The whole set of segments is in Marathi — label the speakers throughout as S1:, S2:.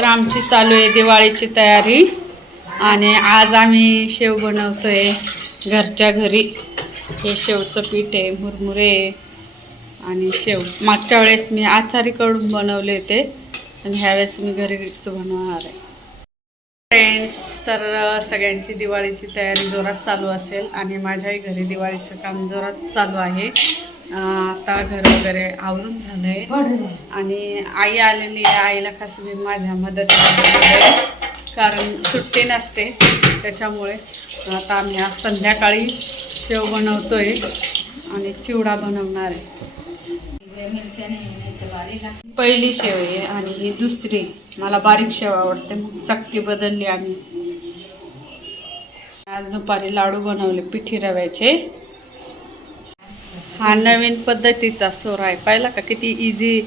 S1: तर आमची चालू आहे दिवाळीची तयारी. आणि आज आम्ही शेव बनवतोय घरच्या घरी. हे शेवचं पीठ आहे मुरमुरे आहे आणि शेव. मागच्या वेळेस मी आचारीकडून बनवले होते आणि ह्यावेळेस मी घरीच बनवणार आहे. फ्रेंड्स तर सगळ्यांची दिवाळीची तयारी जोरात चालू असेल आणि माझ्याही घरी दिवाळीचं काम जोरात चालू आहे. आता घर वगैरे आवरून झालं आहे आणि आई आलेली आहे आईला कसं मी माझ्या मदत कारण सुट्टी नसते त्याच्यामुळे आता आम्ही आज संध्याकाळी शेव बनवतोय आणि चिवडा बनवणार आहे. पहिली शेव आहे आणि ही दुसरी. मला बारीक शेव आवडते मग चक्की बदलली आम्ही. आज दुपारी लाडू बनवले पिठी रव्याचे. हा नवीन पद्धतीचा सोरा आहे. पाहिला का किती इझी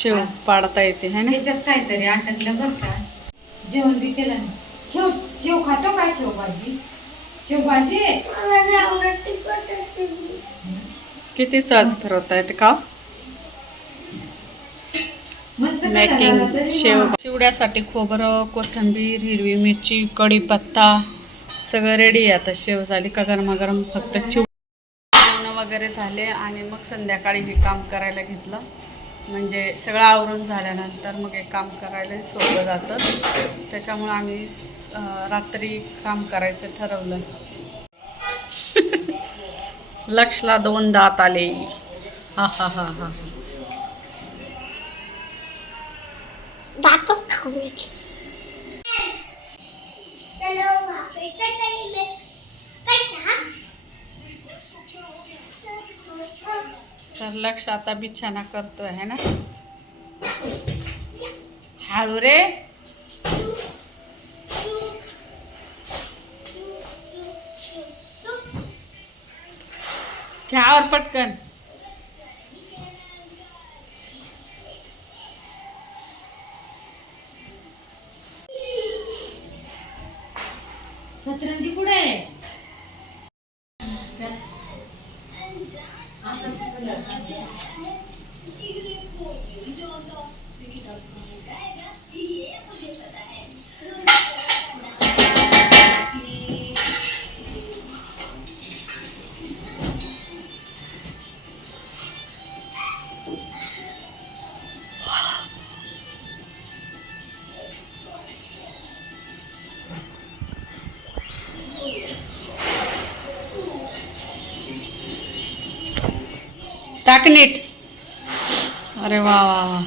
S1: शेव पाडता येते है ना?
S2: त्याच्यात काहीतरी अटकलं बरं का? जेवण बी केलं नाही. शेव शेव खातो काय शेवभाजी शेवभाजी
S1: किती सहज फिरवता येते का?
S2: मस्त
S1: मॅकिंग शेव
S2: मग.
S1: चिवड्यासाठी खोबरं कोथिंबीर हिरवी मिरची कढीपत्ता सगळं रेडी आहे आता. शेव झाली का गरमागरम फक्त चिव वगैरे झाले आणि मग संध्याकाळी हे काम करायला घेतलं. म्हणजे सगळं आवरून झाल्यानंतर मग हे काम करायला सोपं जातं. त्याच्यामुळं आम्ही रात्री काम करायचं ठरवलं. लक्षला दोन दात आले. हा हा हा हा.
S3: दातच खाऊन येते चलो वापरायचा टाइम आहे काय ना
S1: तर लक्ष आता बिछाना करतो आहे ना? हळू रे. घ्यावर पटकन.
S2: सतरंजी कुठे आहे?
S1: टाक नीट. अरे वा वा वा.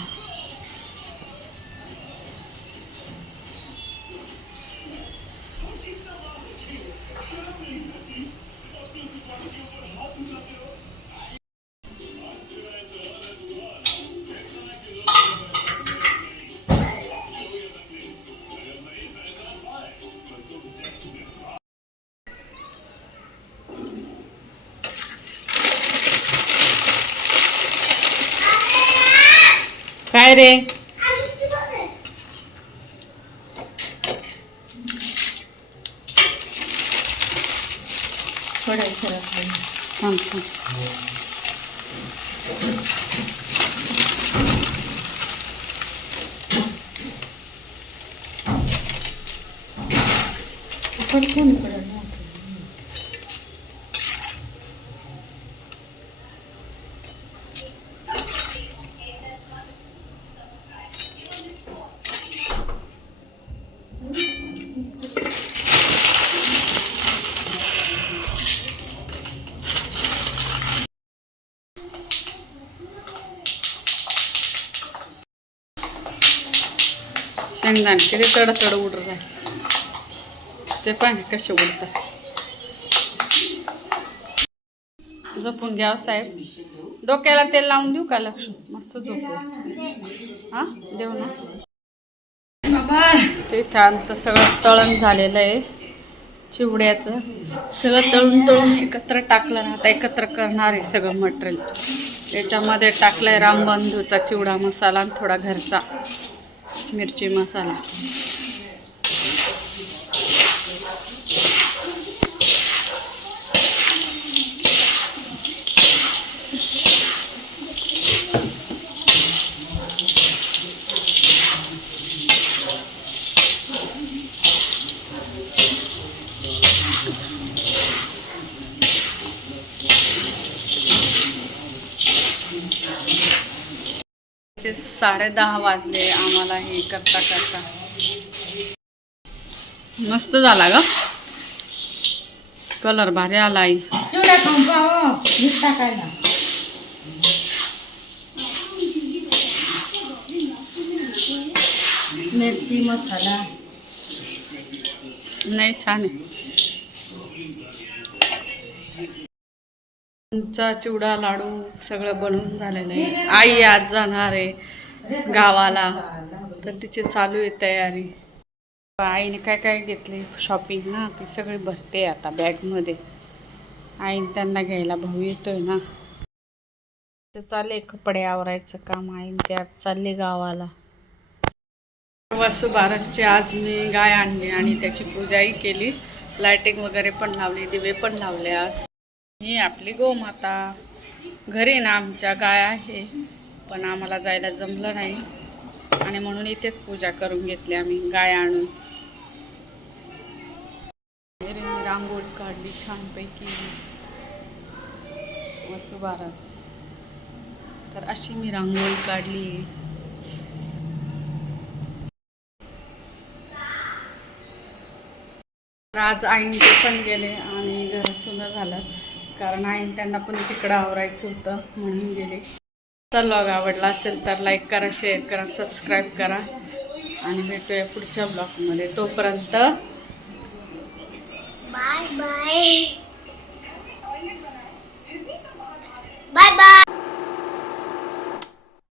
S1: काय रे
S2: थोडा सरकलं
S1: थांब थांब
S2: पण कोण
S1: शेंगदाणे किती तडतड तड उडत आहे ते पाणी कसे उडतात झोपून घ्याव हो साहेब. डोक्याला तेल लावून देऊ का लक्ष? मस्त झोपू हा? देऊ ना. ते आमचं सगळं तळण झालेलं आहे. चिवड्याचं. सगळं तळून तळून एकत्र टाकलं ना आता एकत्र करणार आहे सगळं मटेरियल. याच्यामध्ये आहे रामबंधूचा चिवडा मसाला आणि थोडा घरचा. मिरची मसाला. दुपारचे साडे दहा वाजले आम्हाला हे करता करता. मस्त झाला ग. कलर भारी आला आई
S2: मिरची मसाला.
S1: नाही छान आहे. तुमचा चिवडा लाडू सगळं बनवून झालेलं आहे. आई आज जाणार आहे गावाला. तर तिची चालू आहे तयारी. आईने काय काय घेतले? शॉपिंग ना ती सगळी भरते आता बॅगमध्ये आईने त्यांना घ्यायला भाऊ येतोय ना. ते चालले कपडे आवरायचं काम. आईने ते आज चालले गावाला. वसू बारसची आज मी गाय आणली आणि त्याची पूजाही केली. लायटिंग वगैरे पण लावली दिवे पण लावले आज. ही आपली गोमाता. घरी ना आमच्या गाय आहे पण आम्हाला जायला जमलं नाही. आणि म्हणून इथेच पूजा करून घेतली आम्ही गाय आणून. रांगोळी काढली छानपैकी. वसुबारस. तर अशी मी रांगोळी काढली. तर आज आईन ते पण गेले आणि घर सुद्धा झालं. कारण आईन त्यांना पण तिकडं आवरायचं होतं म्हणून गेले. तर लॉग आवडला असेल तर लाईक करा शेअर करा सबस्क्राईब करा. आणि भेटूया पुढच्या ब्लॉगमध्ये तोपर्यंत
S3: बाय बाय बाय बाय